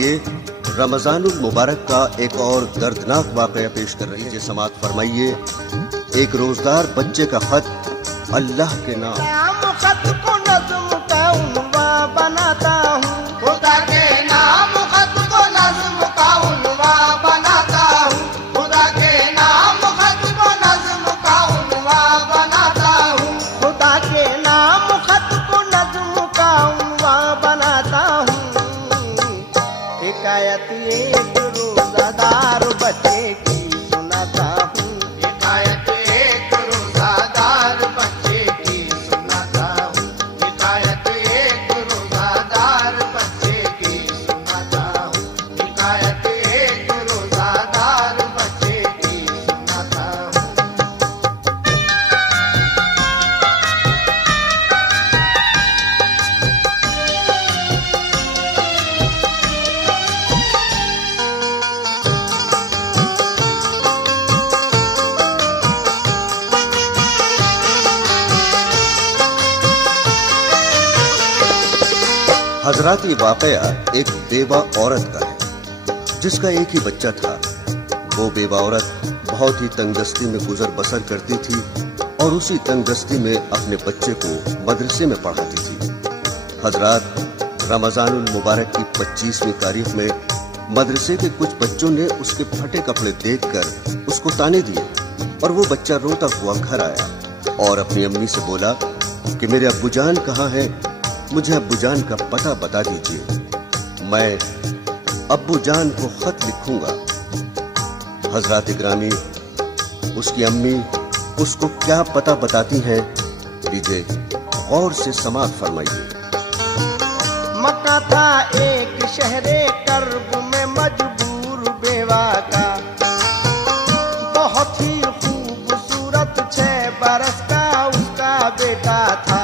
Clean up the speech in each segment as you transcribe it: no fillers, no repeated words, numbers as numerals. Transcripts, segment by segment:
ये रमजानुल मुबारक का एक और दर्दनाक वाकया पेश कर रही है। समाअत फरमाइए। एक रोजदार बच्चे का खत अल्लाह के नाम खत को नज़्म का उन्वा बनाता हूँ, खुदा के नाम खत को नज़्म का उन्वा बनाता हूँ, खुदा के नाम खत को नज़्म का उन्वा बनाता हूँ, खुदा के नाम खत को नज़्म का उन्वा बनाता हूँ। हिकायत एक रोज़ादार बच्चे की सुनाता हूँ, हिकायत एक रोज़ादार बच्चे की सुनाता हूँ, हिकायत एक रोज़ादार बच्चे की सुनाता हूँ, हिकायत एक रोज़ादार बच्चे की सुनाता हूँ। हजरात, ये वाकया एक बेवा औरत का है जिसका एक ही बच्चा था। वो बेवा औरत बहुत ही तंगदस्ती में गुजर बसर करती थी और उसी तंगदस्ती में अपने बच्चे को मदरसे में पढ़ाती थी। हजरात, रमजानुल मुबारक की 25वीं तारीख में मदरसे के कुछ बच्चों ने उसके फटे कपड़े देखकर उसको ताने दिए और वो बच्चा रोता हुआ घर आया और अपनी अम्मी से बोला कि मेरे अब्बूजान कहाँ हैं, मुझे अब्बूजान का पता बता दीजिए, मैं अब्बूजान को खत लिखूंगा। हजरात ग्रामी, उसकी अम्मी उसको क्या पता बताती हैं, लीजिए गौर से समाअत फरमाइए। मक्का था एक शहरे कर्ब में मजबूर बेवा का, बहुत ही खूबसूरत 6 बरस का उसका बेटा था।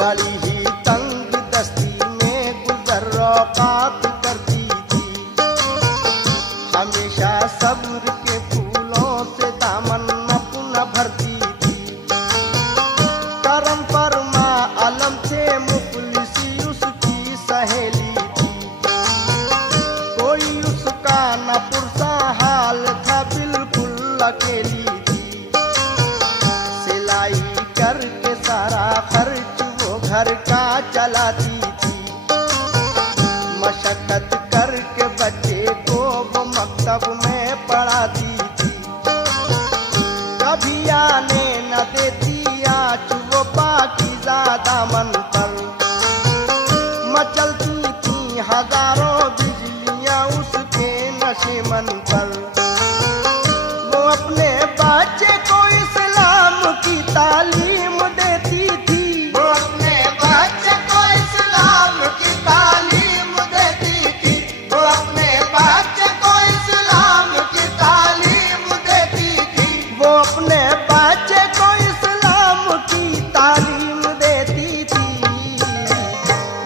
बड़ी ही तंग दस्ती में गुजर औकात करती थी, हमेशा सब्र के फूलों से दामन अपना भरती थी। करम फरमा अलम थे मुफलिसी उसकी सहेली थी, कोई उसका न पुरसा हाल था, बिल्कुल अकेली थी। सिलाई करके सारा खर्च घर का चलाती थी, मशक्कत करके बच्चे को वो मकतब में पढ़ाती थी। कभी आने न देती आँच वो पाकीज़ा दामन पर, मचलती थी हजारों बिजलियाँ उसके नशेमन पर। वो अपने बच्चे को इस्लाम की तालीम देती थी,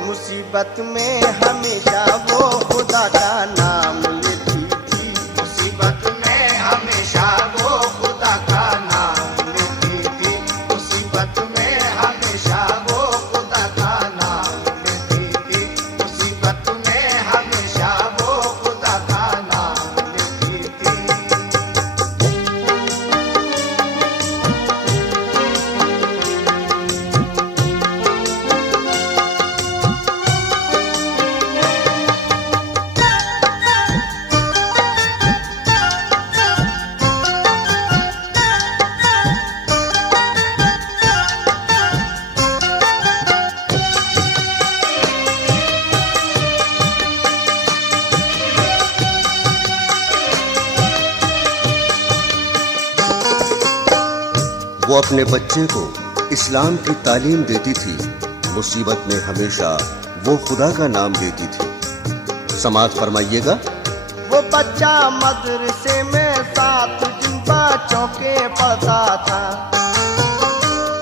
मुसीबत में हमेशा वो खुदा का नाम लेती थी, मुसीबत में हमेशा वो खुदा का नाम लेती थी, मुसीबत में हमेशा वो खुदा का नाम लेती थी, मुसीबत में हमेशा वो खुदा का नाम लेती थी। वो अपने बच्चे को इस्लाम की तालीम देती थी, मुसीबत में हमेशा वो खुदा का नाम लेती थी। समाअत फरमाइएगा। वो बच्चा मदरसे में 7 जिन बच्चों के पढ़ता था,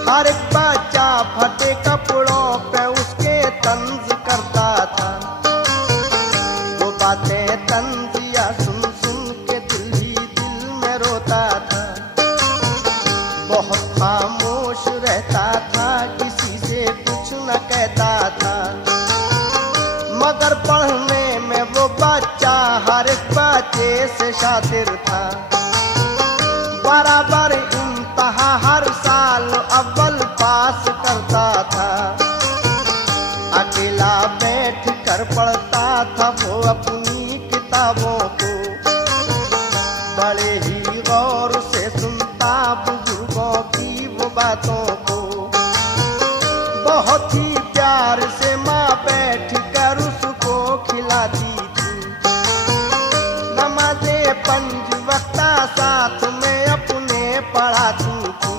हर एक बच्चा फटे कपड़ों पे उसके तंज करता था। वो बातें तंजिया सुन सुन के दिल ही दिल में रोता था, बहुत खामोश रहता था, किसी से कुछ न कहता था, मगर पढ़ने हर एक बच्चे से शातिर था। बराबर इम्तिहान हर साल अव्वल पास करता था। अकेला बैठ कर पढ़ता था वो अपनी किताबों को। बड़े ही गौर से सुनता बुजुर्गों की वो बातों को। बहुत ही प्यार से माँ बैठ कर उसको खिलाती थी। नमाज़े 5 वक्ता साथ में अपने पढ़ाती थी।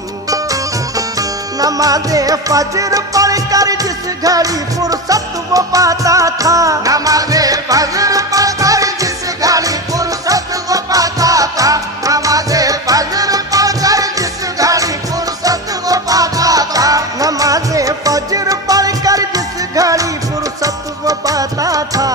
नमाज़े फजर पढ़कर जिस घड़ी फुर्सत वो पाता था। नमाज़े फजर पढ़कर जिस घड़ी फुर्सत वो पाता था। नमाज़े फजर पढ़कर जिस घड़ी फुर्सत वो पाता था। नमाज़े फजर पढ़कर जिस घड़ी फुर्सत वो पाता था।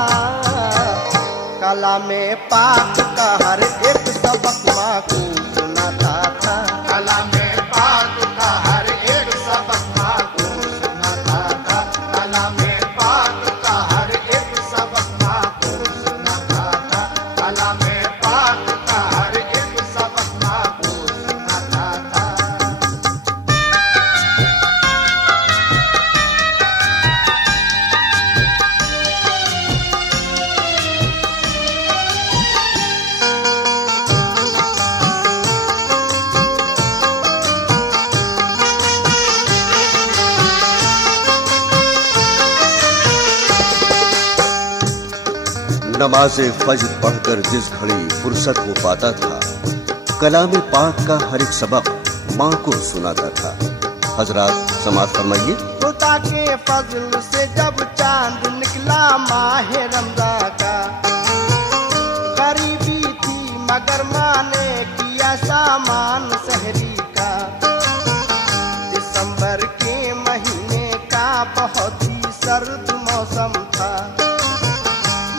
कलामे पाक का हर एक सबक माँ को सुनाता था। कलामे पाक का हर एक सबक माँ को सुनाता था। कलामे पाक का हर एक सबक माँ को सुनाता था। कलामे पाक का हर एक सबक माँ को सुनाता था। नमाज़े फज्र पढ़कर जिस घड़ी फुर्सत वो पाता था, कलामे पाक का हर एक सबक माँ को सुनाता था। हजरात समाअत फरमाइए। खुदा के फजल से जब चांद निकला माहे रमज़ान का। गरीबी थी मगर माँ ने किया सामान सहरी का। दिसंबर के महीने का बहुत ही सर्द मौसम था।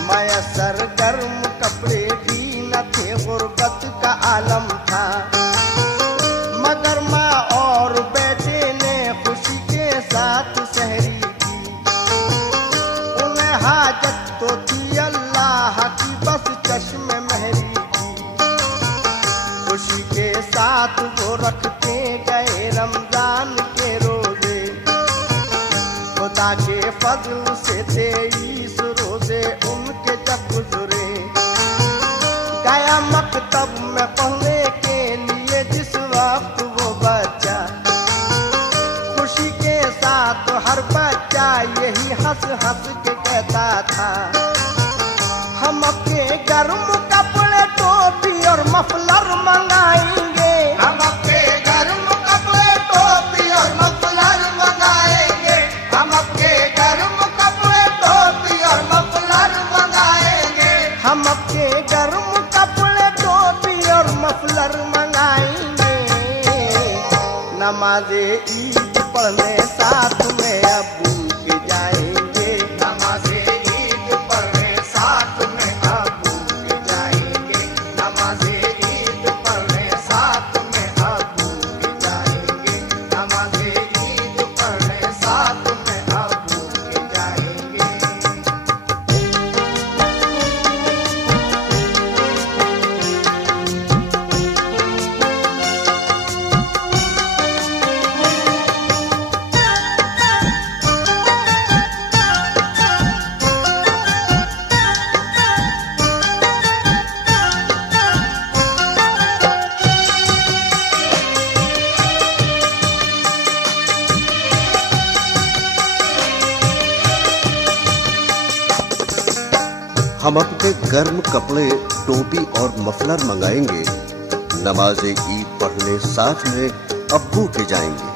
मयसर गर्म कपड़े भी न थे, गुर्बत का आलम था। मगर माँ और बेटे ने खुशी के साथ सहरी की। उन्हें हाजत तो थी अल्लाह की, बस चश्मे महरी की। खुशी के साथ वो रखते गए रमजान के रोजे। खुदा के फजल से 23 रोजे उनके जब गुजरे। गया मकतब में पढ़ने के लिए जिस वक्त वो बच्चा। खुशी के साथ हर बच्चा यही हंस हंस के कहता था। हम अपने गर्म कपड़े टोपी और मफलर मंगाएंगे। हम अपने गर्म कपड़े टोपी और मफलर मंगाएंगे। हम अपने गर्म कपड़े टोपी और मफलर मंगाएंगे। हम अपने गर्म कपड़े टोपी और मफलर मंगाएंगे। नमाज़े ईद पढ़ने साथ में अबू के जाएंगे। नमाज़े ईद पढ़ने साथ में अबू के जाएंगे। नमाज़े ईद पढ़ने साथ में अबू के जाएंगे। नमाज़े ईद पढ़ने साथ में अबू के जाएंगे। हम अपने गर्म कपड़े टोपी और मफलर मंगाएंगे। नमाज़े ईद पढ़ने साथ में अब्बू के जाएंगे।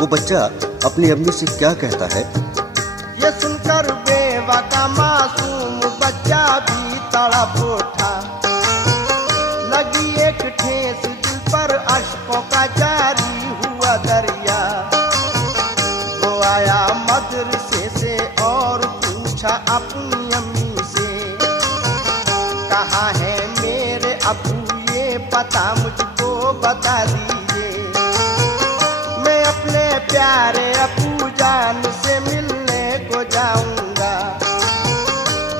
वो बच्चा अपनी अम्मी से क्या कहता है? ये सुनकर बेवा का मासूम बच्चा भी तड़प उठा। लगी एक ठेस दिल पर अश्कों का जारी हुआ दरिया। वो आया मदरसे से और पूछा अपनी अम्मी से। कहाँ है मेरे अबू, ये पता मुझको बता दीजिए। मैं अपने प्यारे अबू जान से मिलने को जाऊंगा।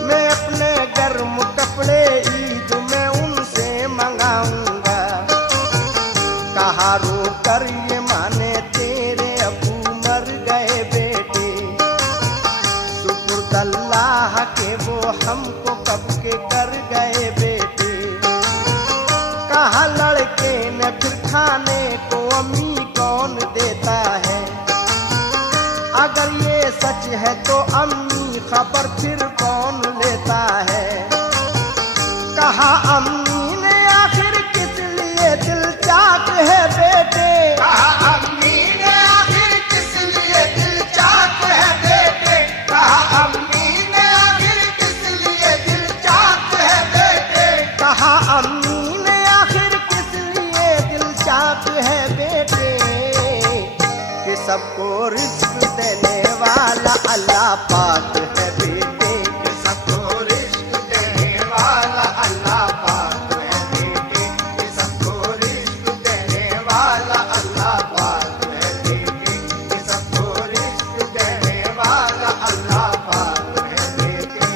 मैं अपने गर्म कपड़े हमको कब के कर गए बेटे। कहा लड़के ने फिर खाने को अम्मी कौन देता है। अगर ये सच है तो अम्मी खबर फिर कौन लेता है। कहा अम्मी ने आखिर किस लिए दिल चाक है बेटे। कहा अम्मी ने आखिर किस लिए दिल चाक है बेटे। कहा अम्मी ने आखिर किस लिए दिल चाक है बेटे। कहा अम्मी ने आखिर किस लिए दिल चाक है बेटे। कि सबको रिस्क देने वाला अल्लाह पाक है बेटे। कि सबको रिस्क देने वाला अल्लाह पाक है बेटे। कि सबको रिस्क देने वाला अल्लाह पाक है बेटे। कि सबको रिस्क देने वाला अल्लाह पाक है बेटे।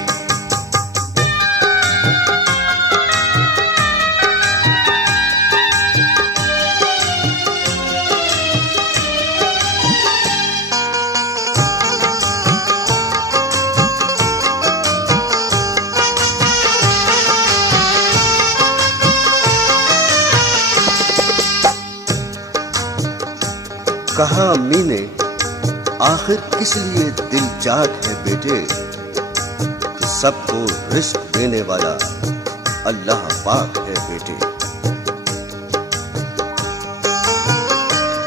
कहा अम्मी ने आखिर किस लिए दिल चाक है बेटे। कि सबको रिस्क देने वाला अल्लाह पाक है बेटे।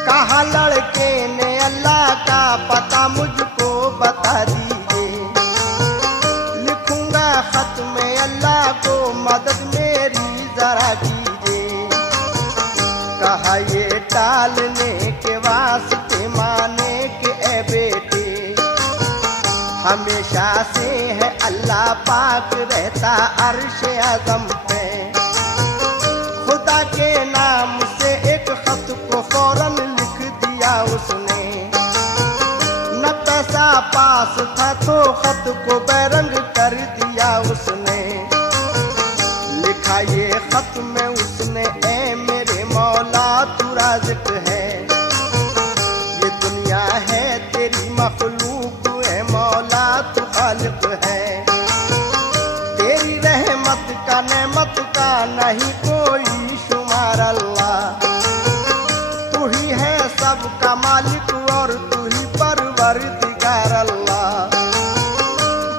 कहा लड़के ने अल्लाह का पता मुझको बता दीजिए। लिखूंगा खत में अल्लाह को मदद मेरी जरा कीजिए। कहा ये टालने के वास्ते माने के ए बेटे। हमेशा से है अल्लाह पाक रहता अर्श आज़म पे। खुदा के नाम से एक खत को फौरन लिख दिया उसने। न पैसा पास था तो खत को बैरंग कर दिया उसने। लिखा ये खत में उसने ए मेरे मौला तू राज़िक है। ये दुनिया है तेरी मखलूक है मौला तू खालिक है। तेरी रहमत का नेमत का नहीं कोई शुमार अल्लाह। तू ही है सबका मालिक और तू ही परवरदिगार अल्लाह।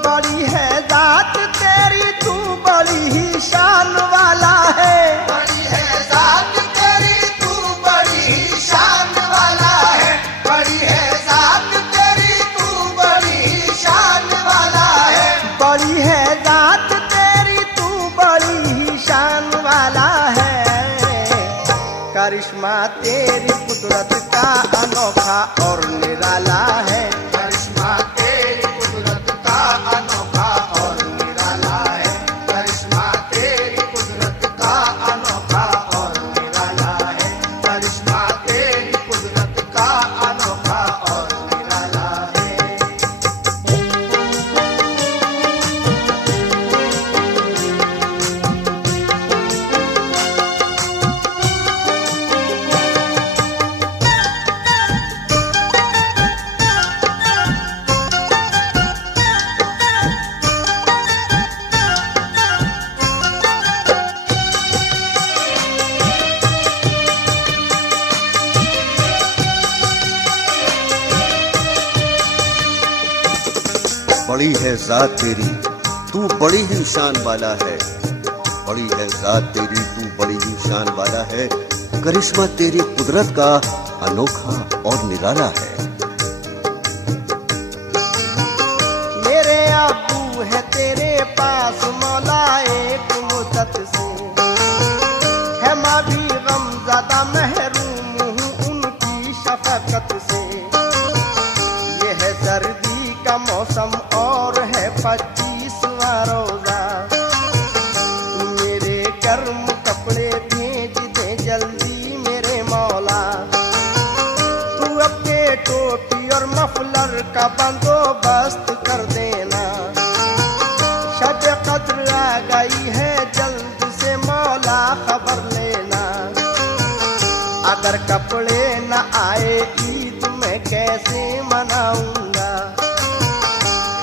बड़ी है जात तेरी तू बड़ी ही शान वाला है। बड़ी है जात तेरी तू बड़ी ही शान वाला है। बड़ी है जात तेरी तू बड़ी ही शान वाला है। बड़ी है जात तेरी तू बड़ी ही शान वाला है। करिश्मा तेरी कुदरत का अनोखा और निराला है। करिश्मा तेरी कुदरत का अनोखा और निराला है। करिश्मा तेरी कुदरत का अनोखा और निराला है। करिश्मा तेरी कुदरत का अनोखा और निराला है। बड़ी है जात तेरी तू बड़ी ही शान वाला है। बड़ी है जात तेरी तू बड़ी ही शान वाला है। करिश्मा तेरी कुदरत का अनोखा और निराला है। मेरे अबू है तेरे पास मौला एक मुद्दत से। है माँ भी गमज़दा महरूम हूँ उनकी शफकत से। ये है सर्दी का मौसम और है 25वां रोजा। मेरे गर्म कपड़े भेज दे जल्दी मेरे मौला। तू अपने टोपी और मफलर का बंदोबस्त कर देना। शब कद्र आ गई है जल्द से मौला खबर लेना। अगर कपड़े न आए ईद में कैसे मनाऊंगा।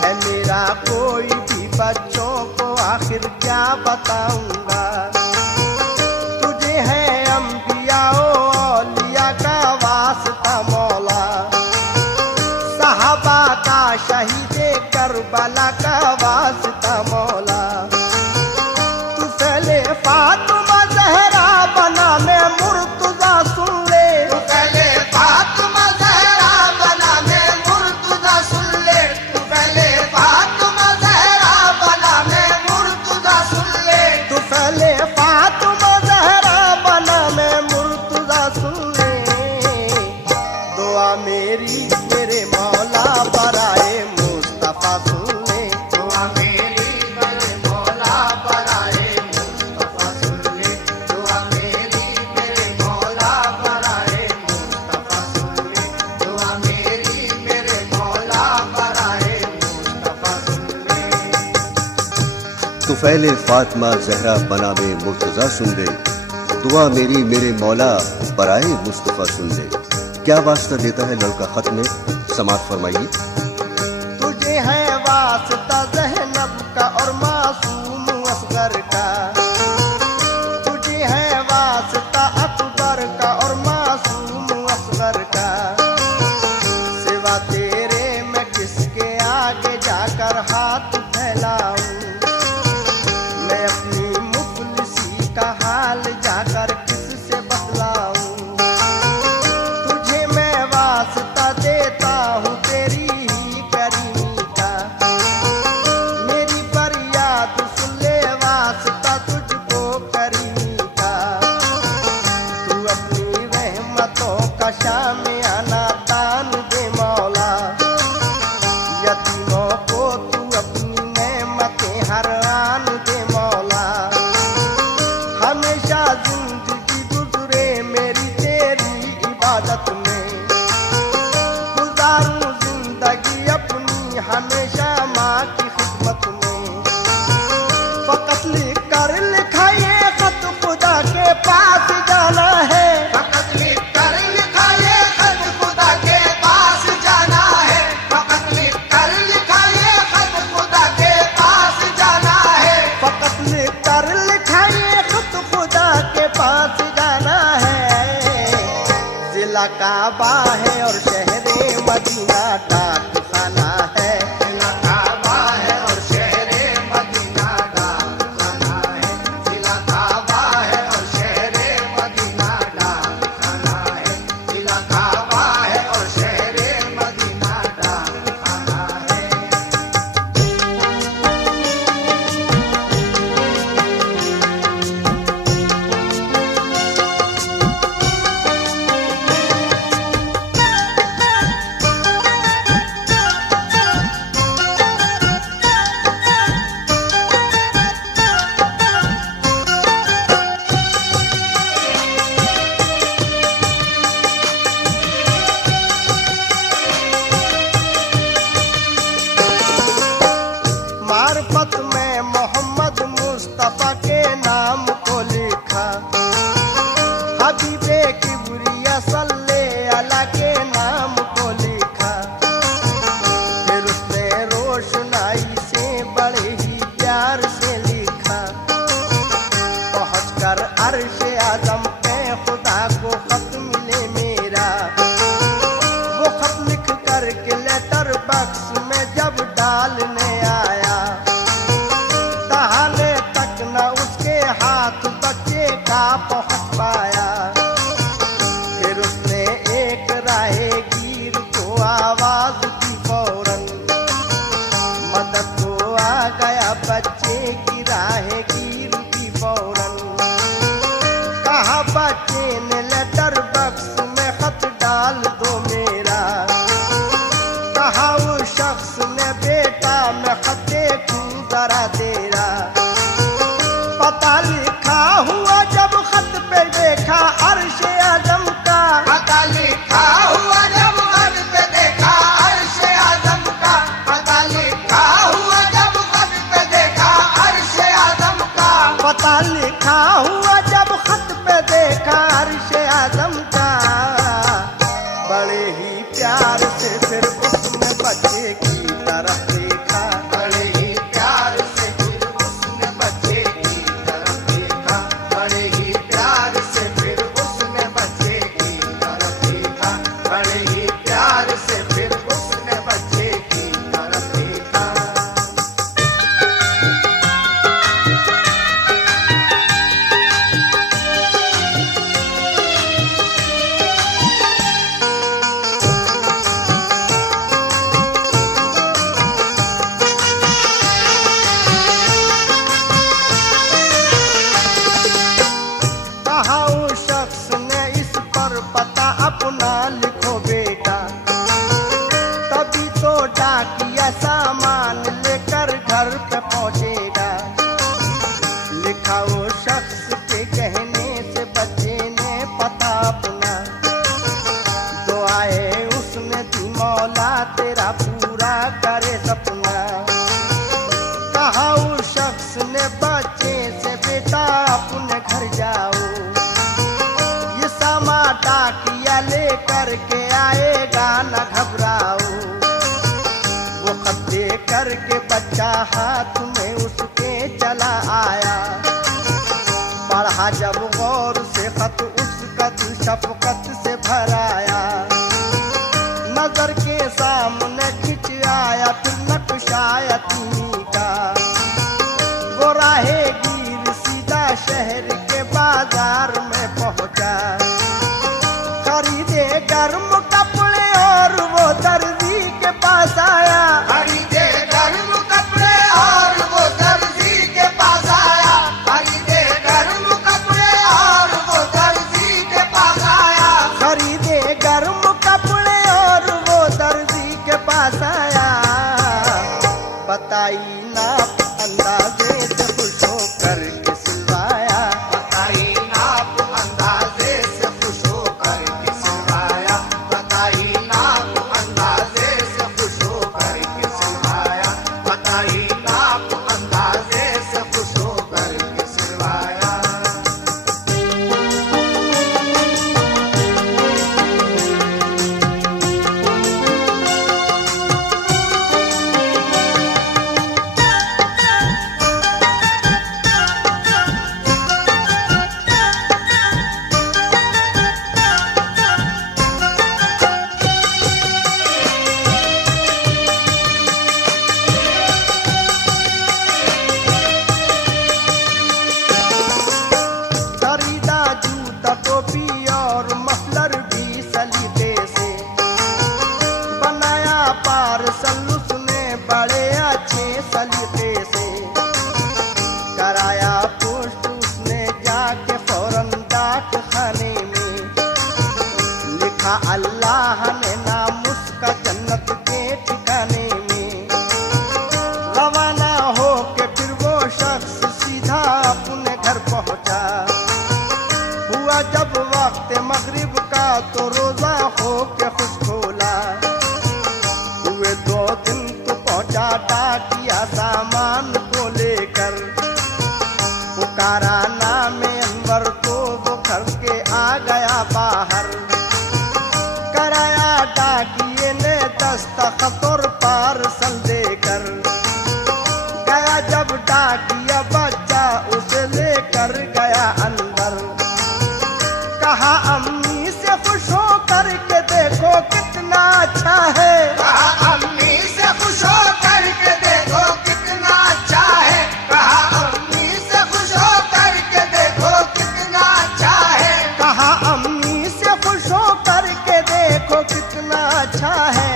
है मेरा कोई भी बच्चों को आखिर क्या बताऊंगा। तुझे है अंबिया औलिया का वास्ता मौला, सहाबा का शहीदे करबला का वास्ता मौला। तू फैले फातिमा ज़हरा बना में मुर्तज़ा सुन ले, तू पहले फातिमा ज़हरा बना में मुर्तज़ा सुन ले, तू पहले फातिमा ज़हरा बना में मुर्तज़ा सुन ले। तू फैले फातिमा ज़हरा बना में मुर्तज़ा सुन ले। दुआ मेरी मेरे मौला बराए मुस्तफा सुन ले, दुआ मेरी मेरे मौला बराए मुस्तफा सुन ले, दुआ मेरी मेरे मौला बराए मुस्तफा सुन ले, दुआ मेरी मेरे मौला बराए मुस्तफा सुन ले। तुफैल फातिमा ज़हरा बना में मुर्तज़ा सुन ले, दुआ मेरी मेरे मौला बराए मुस्तफ़ा सुन ले। क्या वास्ता देता है लड़का खत में, समात फरमाइए। तुझे है वास्ता ज़हनब का और मासूम असगर का, तुझे है वास्ता अकबर का और मासूम असगर का। सिवा तेरे मैं किसके आगे जाकर हाथ फैलाऊं, मैं अपनी मुफलिसी का हाल जाकर किससे बतलाऊं। तुझे मैं वास्ता देता हूँ तेरी ही करीमी का, मेरी फरियाद सुन ले वास्ता तुझको करीमी का। तू अपनी रहमतों का शामियाना तान दे मौला, यतीमों को तू अपनी नेमतें हर आन दे मौला। हमेशा जिंदगी गुजरे मेरी तेरी इबादत में, गुजारूं जिंदगी अपनी हमेशा माँ की खिदमत में। फकत लिख कर लिखा ये खत खुदा के पास जाना है, फकत लिख कर लिखा ये खत खुदा के पास जाना है, फकत लिख कर लिखा ये खत खुदा के पास जाना है। फकत लिख कर लिखा ये खत खुदा के पास जाना है। जिला काबा है और शहरे मदीना डाक खाना है, जिला काबा है और शहरे मदीना डाक खाना है, जिला काबा है और शहरे मदीना डाक खाना है, जिला काबा है और शहरे मदीना डाक खाना है। मार्फत में मोहम्मद मुस्तफा के नाम को लिखा, हबीबे किबरिया सल्ले अला के नाम को लिखा। फिर उसने रोशनाई से बड़े ही प्यार से लिखा, पहुँच कर अर्श आजम पे खुदा को खत मिले मेरा। वो खत लिख कर के लेटर बक्स में जब डालने आया, दहाने तक न उसके हाथ बच्चे का पहुँच पाया। फिर उसने एक राहगीर को आवाज दी फौरन, मदद को आ गया बच्चे की राहगीर की फौरन। कहा बच्चे ने लेटर बक्स में खत डाल दो मेरा, कहा उस शख्स ने बेटा मैं खत देखूं जरा तेरा। पता लिखा हुआ जब खत पे देखा अर्श आजम का, पता लिखा हुआ जब खत पे देखा अर्श आजम का, पता लिखा हुआ जब खत पे देखा अर्श आजम का। पता लिखा हुआ जब खत पे देखा अर्श आजम का। बड़े ही प्यार से फिर उसने बच्चे की तरफ देखा, बड़े ही प्यार उसने बच्चे से बेटा अपने घर जाओ, ये सामा डाकिया लेकर के आएगा न घबराओ। वो खत दे करके बच्चा हाथ में उसके चला आया, पढ़ा जब गौर से खत उसका दिल शफकत से भराया। नजर के सामने खिंच आया फिर नक्शा यतीमी का, वो राहेगीर सीधा शहर के बाजार में पहुंचा। खरीदे गर्म कपड़े और वो दर्जी के पास आया, खरीदे गर्म कपड़े और वो दर्जी के पास आया, खरीदे गर्म कपड़े और वो दर्जी के पास आया, खरीदे गर्म कपड़े और वो दर्जी के पास आया। बताई नाप अंदाजे से खुश होकर के सिलवाया, बताई नाप अंदाजे से खुश होकर के सिलवाया, बताई नाप अंदाजे से खुश होकर के सिलवाया, बताई नाप अंदाजे से खुश होकर के सिलवाया। खरीदा जूता टोपी और मफलर भी सलीके से, बनाया पार्सल उसने बड़े अच्छे सलीके से। कराया पोस्ट उसने जाके फौरन डाक खाने में, लिखा अल्लाह ने नाम उसका जन्नत के ठिकाने में। रवाना हो के फिर वो शख्स सीधा अपने घर पहुंचा। हुआ जब वक्त मगरिब का तो रोजा हो के खुश खोला। हुए 2 दिन तो पहुंचा डाकिया सामान को लेकर, पुकारा नाम अनवर तो वो घर के आ गया बाहर। कराया डाकिए ने दस्तखत और पार्सल देकर, गया जब डाकिया बच्चा उसे लेकर गया अंदर। कहा अम्मी से खुश हो करके देखो कितना अच्छा है, कहा अम्मी से खुश हो करके देखो कितना अच्छा है, कहा अम्मी से खुश हो करके देखो कितना अच्छा है, कहा अम्मी से खुश हो करके देखो कितना अच्छा है।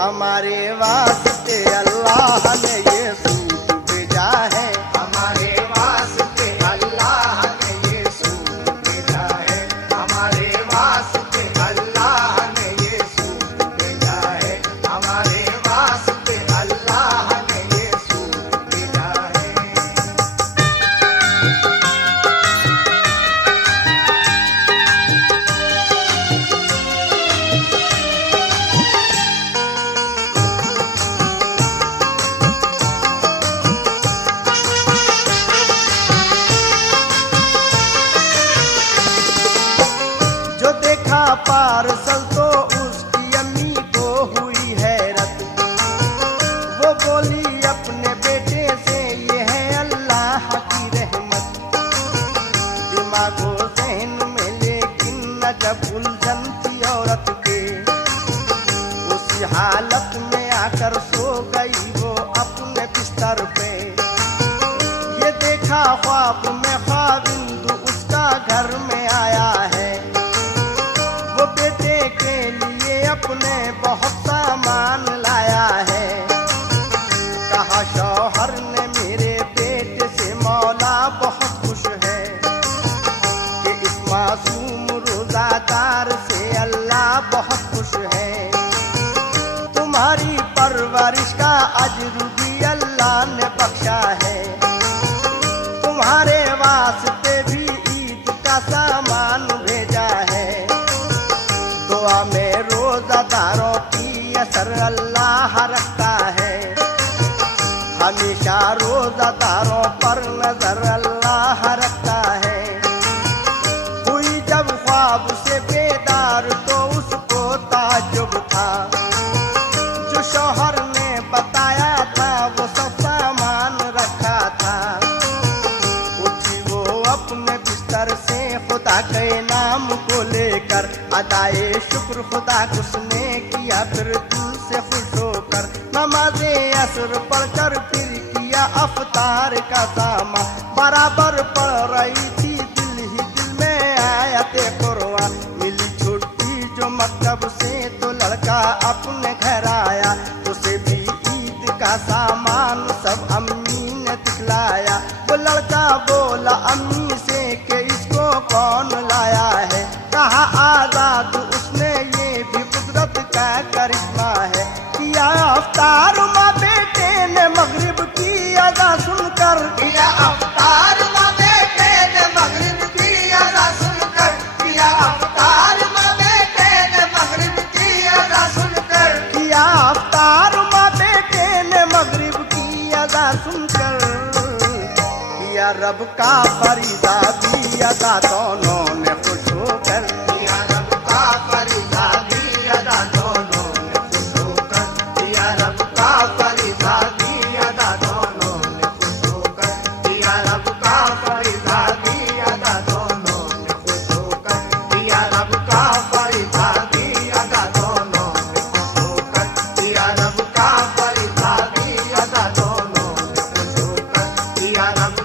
हमारे वास्ते अल्लाह ने ये सूट भेजा है, हमारे वास्ते अल्लाह ने ये सूट भेजा है, हमारे वास्ते अल्लाह ने ये सूट भेजा है, हमारे वास्ते अल्लाह ने ये सूट भेजा है। जो देखा पार्सल तो उसकी अम्मी को हुई हैरत। वो बोली अपने बेटे से ये है अल्लाह की रहमत। दिमागो जहन में लेकिन न जब उलझन थी औरत के, उसी हालत में आकर सो गई वो अपने बिस्तर पे। ये देखा ख्वाब में ख्वाबिंद उसका घर में आया है। वो बेटे के लिए अपने बहुत सामान लाया है। कहा शौहर ने मेरे बेटे से मौला बहुत खुश है कि इस मासूम रोजादार से अल्लाह बहुत खुश है। तुम्हारी परवरिश का अजर भी अल्लाह ने बख्शा है। तुम्हारे वास्ते भी ईद का सामान भेजा रोजादारों पर नजर अल्लाह रखता है। हुई जब ख्वाब से बेदार तो उसको ताज्जुब था, जो शौहर ने बताया था वो सब सामान रखा था। उठी वो अपने बिस्तर से खुदा के नाम को लेकर, अदाए शुक्र खुदा उसने किया फिर दिल से खुश होकर। नमाज़े असर पढ़कर फिर किया अफ्तार का सामा, बराबर पढ़ रही थी दिल ही दिल में आयते कुरआन। मिली छुट्टी जो मकतब से तो लड़का अपने घर आया, उसे भी ईद का सामान सब अम्मी ने दिखलाया। वो लड़का बोला अम्मी से कि इसको कौन लाया है, कहा आजाद उसने ये भी कुदरत का करिश्मा है। किया अफ्तार माँ बेटे ने मगरिब की अज़ा सुनकर, किया अफ्तार माँ बेटे ने मगरिब की अज़ा सुनकर, किया अफ्तार माँ बेटे ने मगरिब की अज़ा सुनकर, किया अफ्तार माँ बेटे ने मगरिब की अज़ा सुनकर। किया रब का फरीदा भी अदा दोनों ने खुश होकर, किया रब का फरीदा भी अदा दोनों ने खुश होकर, किया रब का फरीदा भी अदा दोनों ने खुश होकर, किया रब का फरीदा भी अदा दोनों ने खुश होकर, किया रब का फरीदा भी अदा दोनों ने खुश होकर, किया रब का फरीदा भी अदा दोनों ने खुश होकर, किया रब